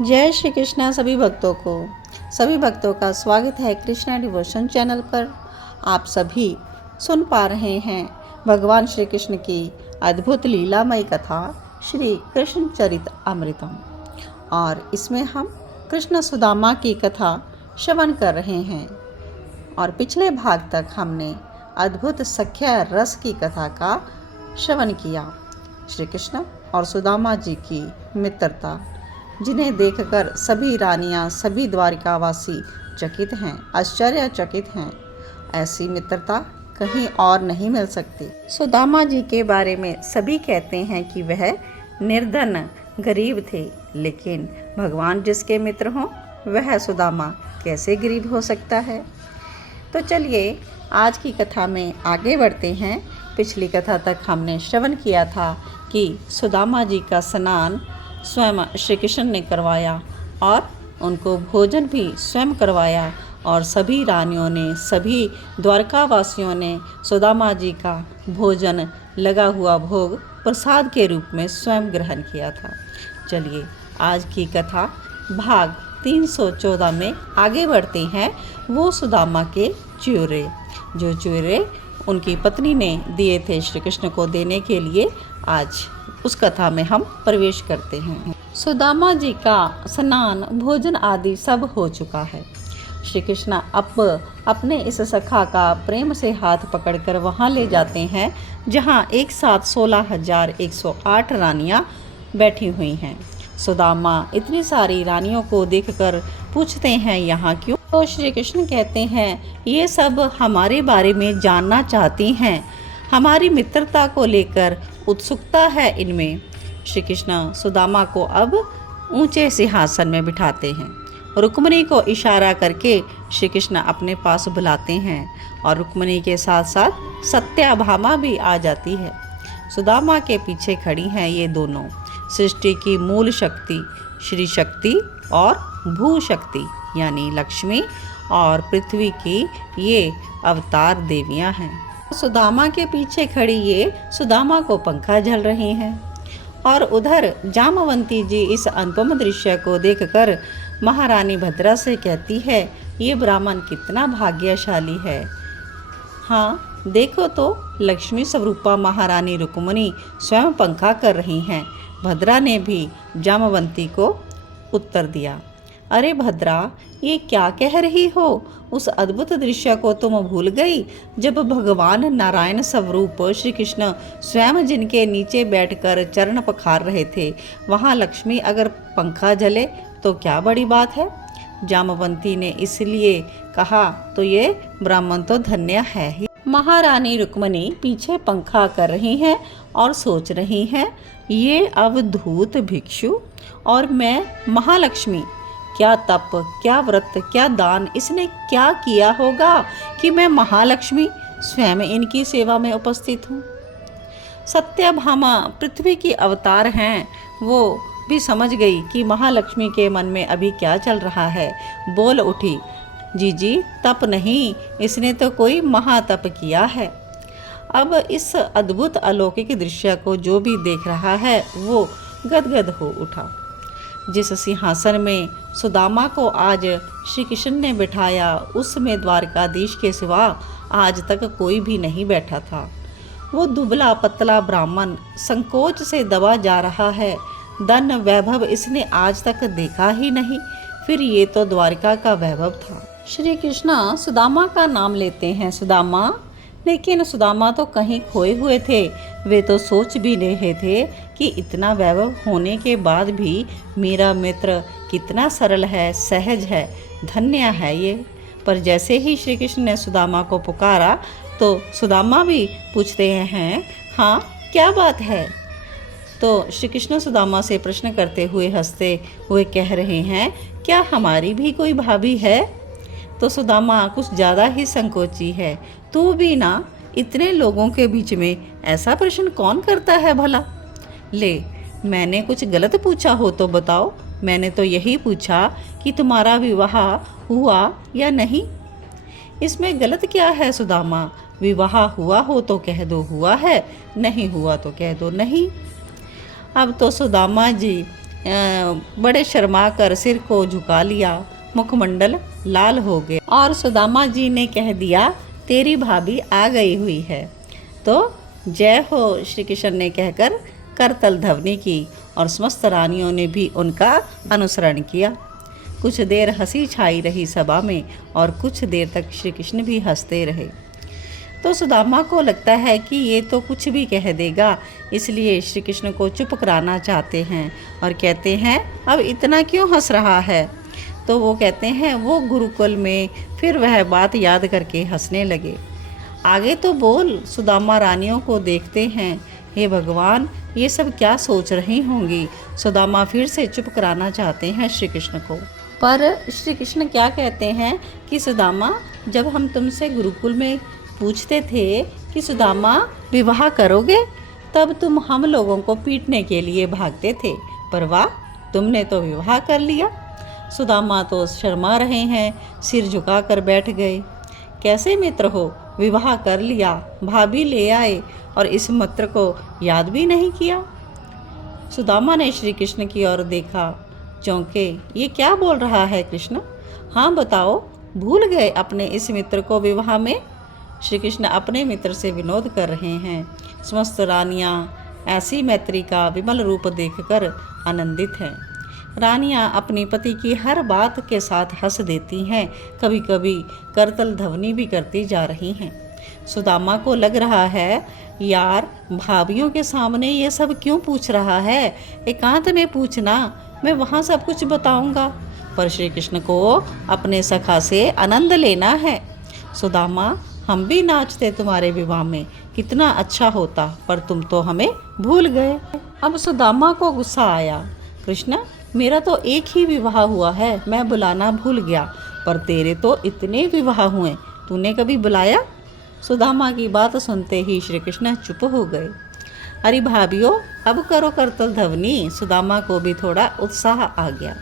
जय श्री कृष्णा सभी भक्तों का स्वागत है कृष्णा डिवोशन चैनल पर। आप सभी सुन पा रहे हैं भगवान श्री कृष्ण की अद्भुत लीलामय कथा श्री कृष्ण चरित अमृतम, और इसमें हम कृष्ण सुदामा की कथा श्रवण कर रहे हैं। और पिछले भाग तक हमने अद्भुत सख्या रस की कथा का श्रवण किया। श्री कृष्ण और सुदामा जी की मित्रता, जिन्हें देखकर सभी रानियां, सभी द्वारिकावासी चकित हैं, आश्चर्यचकित हैं। ऐसी मित्रता कहीं और नहीं मिल सकती। सुदामा जी के बारे में सभी कहते हैं कि वह निर्धन गरीब थे, लेकिन भगवान जिसके मित्र हों वह सुदामा कैसे गरीब हो सकता है। तो चलिए आज की कथा में आगे बढ़ते हैं। पिछली कथा तक हमने श्रवण किया था कि सुदामा जी का स्नान स्वयं श्री कृष्ण ने करवाया और उनको भोजन भी स्वयं करवाया, और सभी रानियों ने, सभी द्वारकावासियों ने सुदामा जी का भोजन, लगा हुआ भोग प्रसाद के रूप में स्वयं ग्रहण किया था। चलिए आज की कथा भाग 314 में आगे बढ़ते हैं। वो सुदामा के च्यूरे, जो च्यूरे उनकी पत्नी ने दिए थे श्री कृष्ण को देने के लिए, आज उस कथा में हम प्रवेश करते हैं। सुदामा जी का स्नान, भोजन आदि सब हो चुका है। श्री कृष्ण अब अपने इस सखा का प्रेम से हाथ पकड़कर वहाँ ले जाते हैं जहाँ एक साथ 16,108 रानियाँ बैठी हुई हैं। सुदामा इतनी सारी रानियों को देखकर पूछते हैं यहाँ क्यों? तो श्री कृष्ण कहते हैं ये सब हमारे बारे में जानना चाहती हैं, हमारी मित्रता को लेकर उत्सुकता है इनमें। श्री कृष्ण सुदामा को अब ऊंचे सिंहासन में बिठाते हैं। रुक्मिणी को इशारा करके श्री कृष्ण अपने पास बुलाते हैं, और रुक्मिणी के साथ साथ सत्याभामा भी आ जाती है। सुदामा के पीछे खड़ी हैं ये दोनों, सृष्टि की मूल शक्ति श्री शक्ति और भू शक्ति यानी लक्ष्मी और पृथ्वी की ये अवतार देवियां हैं। सुदामा के पीछे खड़ी ये सुदामा को पंखा झल रही हैं, और उधर जामवंती जी इस अनुपम दृश्य को देखकर महारानी भद्रा से कहती है ये ब्राह्मण कितना भाग्यशाली है। हाँ देखो तो, लक्ष्मी स्वरूपा महारानी रुक्मिणी स्वयं पंखा कर रही हैं। भद्रा ने भी जामवंती को उत्तर दिया, अरे भद्रा ये क्या कह रही हो? उस अद्भुत दृश्य को तुम भूल गई जब भगवान नारायण स्वरूप श्री कृष्ण स्वयं जिनके नीचे बैठकर चरण पखार रहे थे, वहाँ लक्ष्मी अगर पंखा जले तो क्या बड़ी बात है? जामवंती ने इसलिए कहा तो ये ब्राह्मण तो धन्य है ही। महारानी रुक्मिणी पीछे पंखा कर रही हैं और सोच रही हैं ये अवधूत भिक्षु और मैं महालक्ष्मी, क्या तप, क्या व्रत, क्या दान इसने क्या किया होगा कि मैं महालक्ष्मी स्वयं इनकी सेवा में उपस्थित हूँ। सत्याभामा पृथ्वी की अवतार हैं, वो भी समझ गई कि महालक्ष्मी के मन में अभी क्या चल रहा है। बोल उठी, जी तप नहीं, इसने तो कोई महातप किया है। अब इस अद्भुत अलौकिक दृश्य को जो भी देख रहा है वो गदगद हो उठा। जिस सिंहासन में सुदामा को आज श्री कृष्ण ने बिठाया उसमें द्वारकाधीश के सिवा आज तक कोई भी नहीं बैठा था। वो दुबला पतला ब्राह्मण संकोच से दबा जा रहा है। धन वैभव इसने आज तक देखा ही नहीं, फिर ये तो द्वारिका का वैभव था। श्री कृष्ण सुदामा का नाम लेते हैं, सुदामा, लेकिन सुदामा तो कहीं खोए हुए थे। वे तो सोच भी रहे थे कि इतना वैभव होने के बाद भी मेरा मित्र कितना सरल है, सहज है, धन्य है ये। पर जैसे ही श्री कृष्ण ने सुदामा को पुकारा तो सुदामा भी पूछते हैं हाँ क्या बात है? तो श्री कृष्ण सुदामा से प्रश्न करते हुए हंसते हुए कह रहे हैं क्या हमारी भी कोई भाभी है? तो सुदामा कुछ ज़्यादा ही संकोची है। तू भी ना, इतने लोगों के बीच में ऐसा प्रश्न कौन करता है भला? ले, मैंने कुछ गलत पूछा हो तो बताओ। मैंने तो यही पूछा कि तुम्हारा विवाह हुआ या नहीं। इसमें गलत क्या है सुदामा? विवाह हुआ हो तो कह दो हुआ है, नहीं हुआ तो कह दो नहीं। अब तो सुदामा जी बड़े शर्मा कर सिर को झुका लिया, मुखमंडल लाल हो गया और सुदामा जी ने कह दिया, तेरी भाभी आ गई हुई है। तो जय हो श्री कृष्ण ने कहकर करतल ध्वनि की और समस्त रानियों ने भी उनका अनुसरण किया। कुछ देर हंसी छाई रही सभा में और कुछ देर तक श्री कृष्ण भी हंसते रहे। तो सुदामा को लगता है कि ये तो कुछ भी कह देगा, इसलिए श्री कृष्ण को चुप कराना चाहते हैं और कहते हैं, अब इतना क्यों हंस रहा है। तो वो कहते हैं, वो गुरुकुल में फिर वह बात याद करके हंसने लगे। आगे तो बोल। सुदामा रानियों को देखते हैं, हे भगवान, ये सब क्या सोच रही होंगी। सुदामा फिर से चुप कराना चाहते हैं श्री कृष्ण को, पर श्री कृष्ण क्या कहते हैं कि सुदामा, जब हम तुमसे गुरुकुल में पूछते थे कि सुदामा विवाह करोगे, तब तुम हम लोगों को पीटने के लिए भागते थे, पर वाह, तुमने तो विवाह कर लिया। सुदामा तो शर्मा रहे हैं, सिर झुका कर बैठ गए। कैसे मित्र हो, विवाह कर लिया, भाभी ले आए और इस मित्र को याद भी नहीं किया। सुदामा ने श्री कृष्ण की ओर देखा, चौंके, ये क्या बोल रहा है कृष्ण। हाँ बताओ, भूल गए अपने इस मित्र को विवाह में। श्री कृष्ण अपने मित्र से विनोद कर रहे हैं। समस्त रानियां ऐसी मैत्री का विमल रूप देखकर आनंदित हैं। रानियां अपनी पति की हर बात के साथ हंस देती हैं, कभी कभी करतल ध्वनि भी करती जा रही हैं। सुदामा को लग रहा है, यार भाभीयों के सामने ये सब क्यों पूछ रहा है, एकांत में पूछना, मैं वहाँ सब कुछ बताऊंगा। पर श्री कृष्ण को अपने सखा से आनंद लेना है। सुदामा, हम भी नाचते तुम्हारे विवाह में, कितना अच्छा होता, पर तुम तो हमें भूल गए। अब सुदामा को गुस्सा आया, कृष्ण, मेरा तो एक ही विवाह हुआ है, मैं बुलाना भूल गया, पर तेरे तो इतने विवाह हुए, तूने कभी बुलाया। सुदामा की बात सुनते ही श्री कृष्ण चुप हो गए। अरे भाभीओ, अब करो करतल ध्वनि। सुदामा को भी थोड़ा उत्साह आ गया।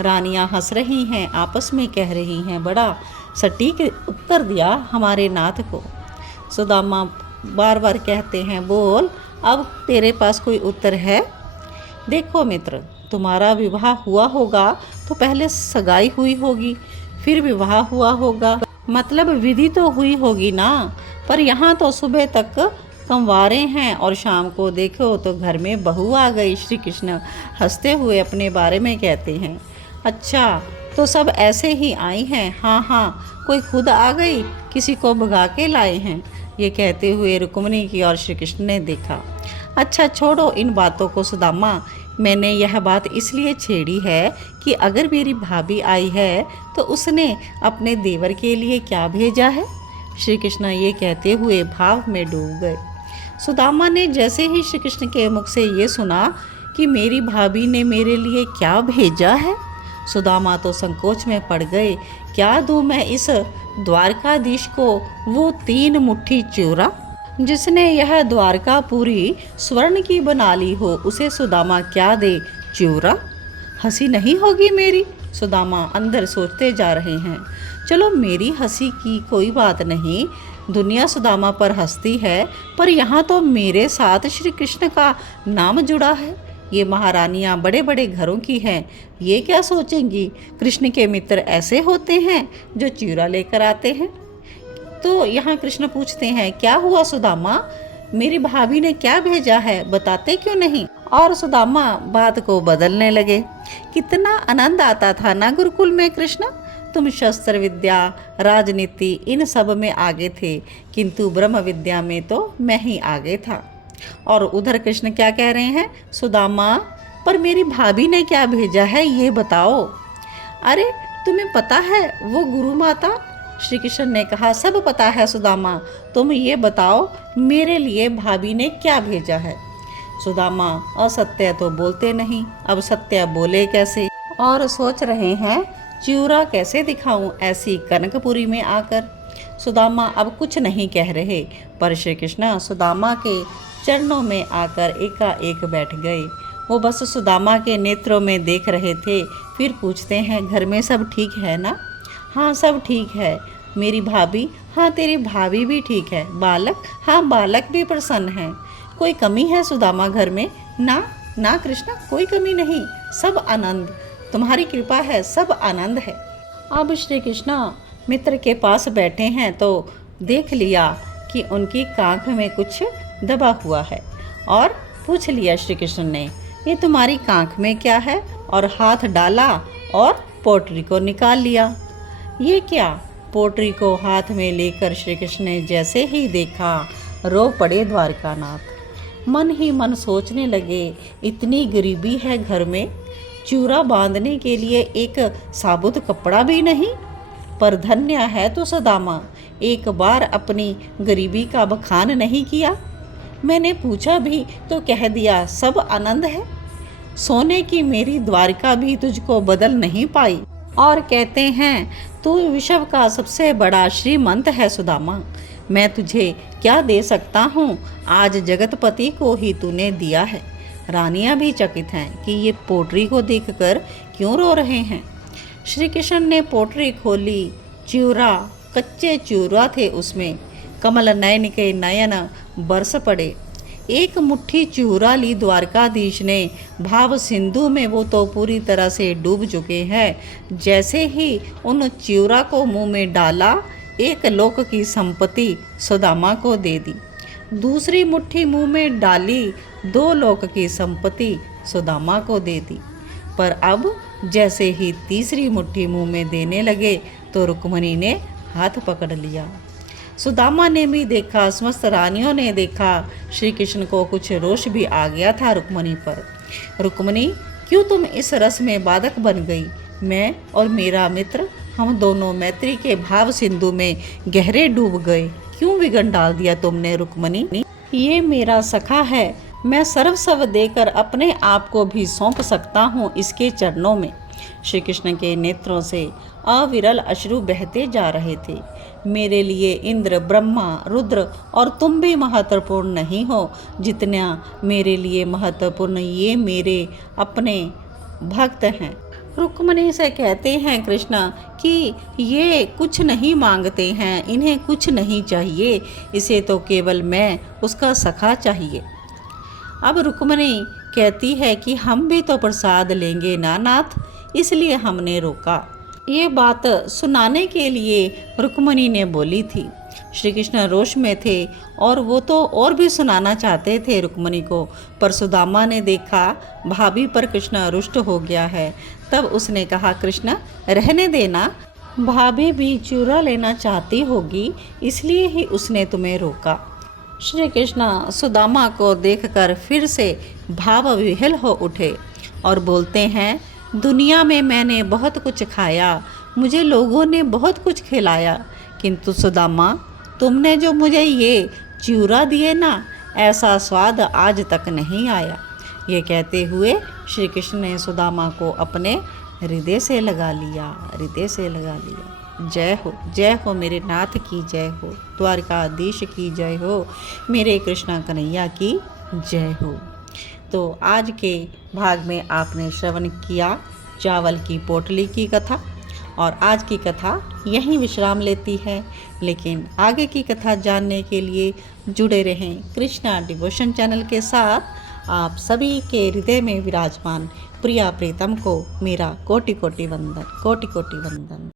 रानियां हंस रही हैं, आपस में कह रही हैं, बड़ा सटीक उत्तर दिया हमारे नाथ को। सुदामा बार बार कहते हैं, बोल, अब तेरे पास कोई उत्तर है। देखो मित्र, तुम्हारा विवाह हुआ होगा तो पहले सगाई हुई होगी, फिर विवाह हुआ होगा, मतलब विधि तो हुई होगी ना। पर यहाँ तो सुबह तक कंवारे हैं और शाम को देखो तो घर में बहू आ गई। श्री कृष्ण हंसते हुए अपने बारे में कहते हैं, अच्छा तो सब ऐसे ही आई हैं। हाँ हाँ, कोई खुद आ गई, किसी को भगा के लाए हैं। ये कहते हुए रुक्मिणी की ओर श्री कृष्ण ने देखा। अच्छा छोड़ो इन बातों को सुदामा, मैंने यह बात इसलिए छेड़ी है कि अगर मेरी भाभी आई है तो उसने अपने देवर के लिए क्या भेजा है। श्री कृष्ण ये कहते हुए भाव में डूब गए। सुदामा ने जैसे ही श्री कृष्ण के मुख से ये सुना कि मेरी भाभी ने मेरे लिए क्या भेजा है, सुदामा तो संकोच में पड़ गए। क्या दूँ मैं इस द्वारकाधीश को वो 3 मुट्ठी चूरा, जिसने यह द्वारका पूरी स्वर्ण की बना ली हो, उसे सुदामा क्या दे चूरा। हंसी नहीं होगी मेरी, सुदामा अंदर सोचते जा रहे हैं। चलो मेरी हंसी की कोई बात नहीं, दुनिया सुदामा पर हंसती है, पर यहाँ तो मेरे साथ श्री कृष्ण का नाम जुड़ा है। ये महारानियाँ बड़े बड़े घरों की हैं, ये क्या सोचेंगी, कृष्ण के मित्र ऐसे होते हैं जो चूरा लेकर आते हैं। तो यहाँ कृष्ण पूछते हैं, क्या हुआ सुदामा, मेरी भाभी ने क्या भेजा है, बताते क्यों नहीं। और सुदामा बात को बदलने लगे। कितना आनंद आता था ना गुरुकुल में कृष्ण, तुम शस्त्र विद्या, राजनीति, इन सब में आगे थे, किंतु ब्रह्म विद्या में तो मैं ही आगे था। और उधर कृष्ण क्या कह रहे हैं, सुदामा, पर मेरी भाभी ने क्या भेजा है ये बताओ। अरे तुम्हें पता है वो गुरु माता। श्री कृष्ण ने कहा, सब पता है सुदामा, तुम ये बताओ मेरे लिए भाभी ने क्या भेजा है। सुदामा असत्य तो बोलते नहीं, अब सत्य बोले कैसे, और सोच रहे हैं चिऊरा कैसे दिखाऊं ऐसी कनकपुरी में आकर। सुदामा अब कुछ नहीं कह रहे, पर श्री कृष्ण सुदामा के चरणों में आकर एकाएक बैठ गए। वो बस सुदामा के नेत्रों में देख रहे थे। फिर पूछते हैं, घर में सब ठीक है ना। हाँ सब ठीक है। मेरी भाभी, हाँ तेरी भाभी भी ठीक है। बालक, हाँ बालक भी प्रसन्न है। कोई कमी है सुदामा घर में ना। ना कृष्णा, कोई कमी नहीं, सब आनंद, तुम्हारी कृपा है, सब आनंद है। अब श्री कृष्णा मित्र के पास बैठे हैं तो देख लिया कि उनकी कांख में कुछ दबा हुआ है और पूछ लिया श्री कृष्ण ने, ये तुम्हारी कांख में क्या है? और हाथ डाला और पोटरी को निकाल लिया। ये क्या? पोटरी को हाथ में लेकर श्री कृष्ण ने जैसे ही देखा, रो पड़े द्वारकानाथ। मन ही मन सोचने लगे, इतनी गरीबी है घर में, चूरा बांधने के लिए एक साबुत कपड़ा भी नहीं। पर धन्य है तो सुदामा, एक बार अपनी गरीबी का बखान नहीं किया। मैंने पूछा भी तो कह दिया सब आनंद है। सोने की मेरी द्वारका भी तुझको बदल नहीं पाई, और कहते हैं तू विश्व का सबसे बड़ा श्रीमंत है सुदामा। मैं तुझे क्या दे सकता हूँ? आज जगतपति को ही तूने दिया है। रानियां भी चकित हैं कि ये पोटरी को देखकर क्यों रो रहे हैं। श्री कृष्ण ने पोटरी खोली, चिवरा, कच्चे चिवरा थे उसमें। कमल नयन के नयन बरस पड़े। एक मुट्ठी चिवरा ली द्वारकाधीश ने, भाव सिंधु में वो तो पूरी तरह से डूब चुके हैं। जैसे ही उन चिवरा को मुंह में डाला, एक लोक की संपत्ति सुदामा को दे दी। दूसरी मुट्ठी मुंह में डाली, 2 लोक की संपत्ति सुदामा को दे दी। पर अब जैसे ही तीसरी मुट्ठी मुंह में देने लगे तो रुक्मणी ने हाथ पकड़ लिया। सुदामा ने भी देखा, समस्त रानियों ने देखा, श्री कृष्ण को कुछ रोष भी आ गया था रुक्मणी पर। रुक्मणी, क्यों तुम इस रस में बाधक बन गई? मैं और मेरा मित्र, हम दोनों मैत्री के भाव सिंधु में गहरे डूब गए। क्यों विघन डाल दिया तुमने रुक्मणी? ये मेरा सखा है, मैं सर्वस्व देकर अपने आप को भी सौंप सकता हूँ इसके चरणों में। श्री कृष्ण के नेत्रों से अविरल अश्रु बहते जा रहे थे। मेरे लिए इंद्र, ब्रह्मा, रुद्र और तुम भी महत्वपूर्ण नहीं हो जितना मेरे लिए महत्वपूर्ण ये मेरे अपने भक्त हैं। रुक्मणी से कहते हैं कृष्ण कि ये कुछ नहीं मांगते हैं, इन्हें कुछ नहीं चाहिए, इसे तो केवल मैं उसका सखा चाहिए। अब रुक्मणी कहती है कि हम भी तो प्रसाद लेंगे ना नाथ, इसलिए हमने रोका। ये बात सुनाने के लिए रुक्मणी ने बोली थी। श्री कृष्ण रोष में थे और वो तो और भी सुनाना चाहते थे रुक्मणी को, पर सुदामा ने देखा भाभी पर कृष्ण रुष्ट हो गया है। तब उसने कहा, कृष्ण रहने देना, भाभी भी चूरा लेना चाहती होगी, इसलिए ही उसने तुम्हें रोका। श्री कृष्ण सुदामा को देखकर फिर से भाव विह्वल हो उठे और बोलते हैं, दुनिया में मैंने बहुत कुछ खाया, मुझे लोगों ने बहुत कुछ खिलाया, किंतु सुदामा तुमने जो मुझे ये चिवरा दिए ना, ऐसा स्वाद आज तक नहीं आया। ये कहते हुए श्री कृष्ण ने सुदामा को अपने हृदय से लगा लिया, हृदय से लगा लिया। जय हो मेरे नाथ की जय हो, द्वारकाधीश की जय हो, मेरे कृष्णा कन्हैया की जय हो। तो आज के भाग में आपने श्रवण किया चावल की पोटली की कथा, और आज की कथा यहीं विश्राम लेती है। लेकिन आगे की कथा जानने के लिए जुड़े रहें कृष्णा डिवोशन चैनल के साथ। आप सभी के हृदय में विराजमान प्रिया प्रीतम को मेरा कोटि कोटि वंदन, कोटि कोटि वंदन।